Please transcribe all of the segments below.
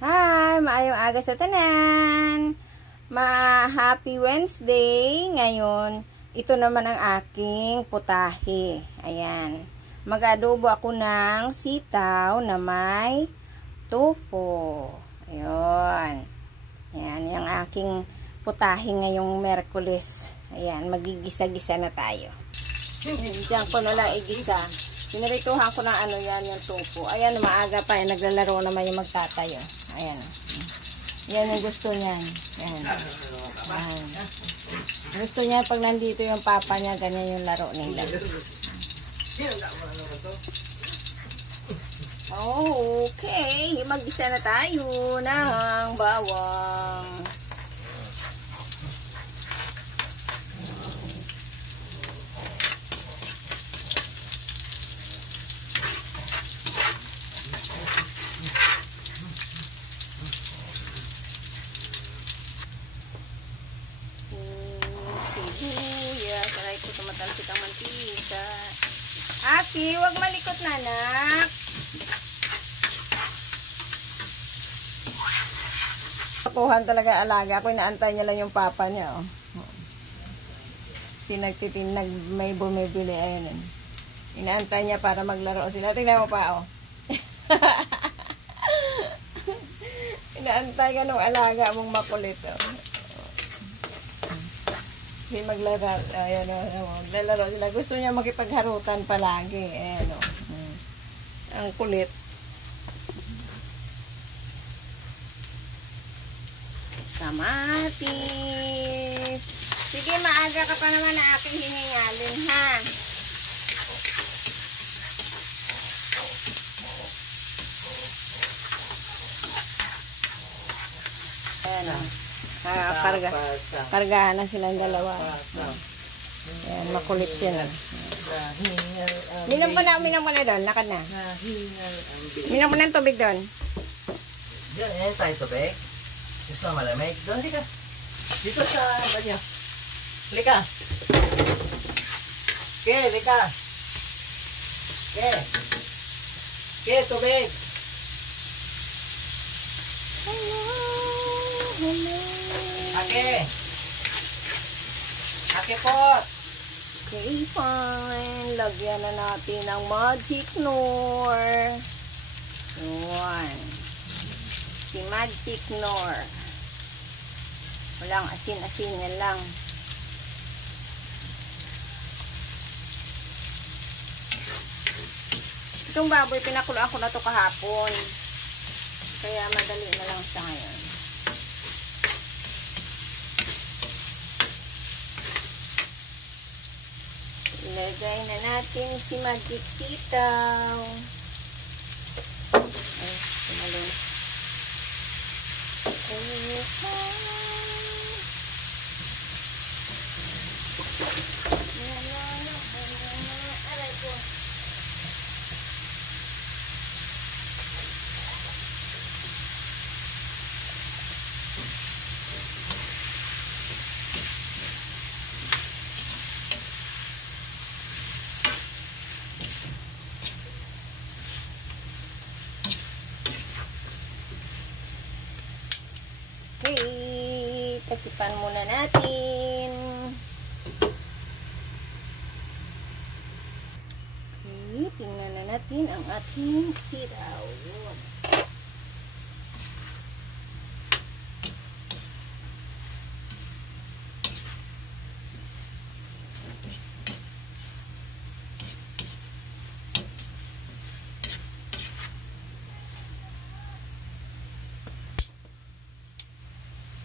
Hi! Maayong aga sa tanan! Happy Wednesday! Ngayon, ito naman ang aking putahe. Ayan. Mag-adobo ako ng sitaw na may tofu. Ayun. Ayan, yung aking putahe ngayong Merkulis. Ayan, magigisa-gisa na tayo. Diyan ko na lang igisa. Sinirituhan ko ng yung tofu. Ayan, maaga pa. Naglalaro naman yung magtatayo. Ayan. Yan yung gusto niya. Ayan. Ayan. Gusto niya pag nandito yung papa niya, ganyan yung laro nila. Okay. Mag-isa na tayo ng bawang. Sibuyas. Aray ko, tumatalsik ang mantika. Aki, huwag malikot na, anak. Kuhan talaga alaga. Ako inaantay niya lang yung papa niya. Oh. May bumibili. Ayun. Inaantay niya para maglaro sila. Tingnan mo pa, oh. Inaantay ka nung alaga mong makulit, oh. Hindi maglaro. Ayan, maglalaro sila. Gusto niya makipagharutan palagi. Ayan, oh. Ang kulit. Kamatis. Sige, maaga ka pa naman na aking hihingalin, ha? Ayan, oh. Kargahan na silang dalawa. Ayan, makulit siya. Minom mo na doon. Lakad na. Minom mo na ng tubig doon. Diyan, tayo tubig. Gusto mo malamig? Doon, halika. Dito sa banyo. Halika. Halika. Tubig. Hello. Ake pot. Okay, fine. Lagyan na natin ang magic nor. Ayan. Si magic nor. Walang asin-asin yan lang. Itong baboy, pinakuloan ko na to kahapon. Kaya madali na lang sa ngayon. Ilagay na natin si magic sitaw. Ay, tumalong. Aray ko. Okay, takipan muna natin. Okay, tingnan na natin ang ating sitaw.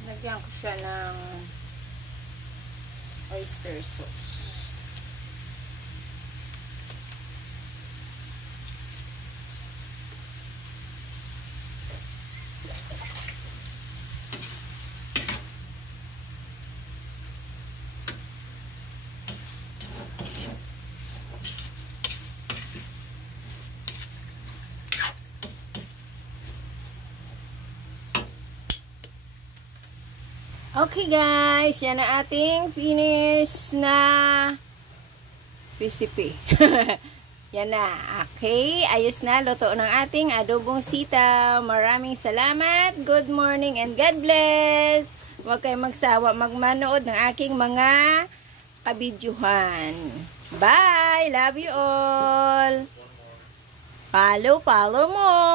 Lagyan ko siya ng oyster sauce. Okay guys, yan ang ating finish na recipe. Yan na. Okay, ayos na. Luto ng ating adobong sitaw. Maraming salamat. Good morning and God bless. Huwag kayong magsawa magmanood ng aking mga kabidyuhan. Bye! Love you all! Follow mo!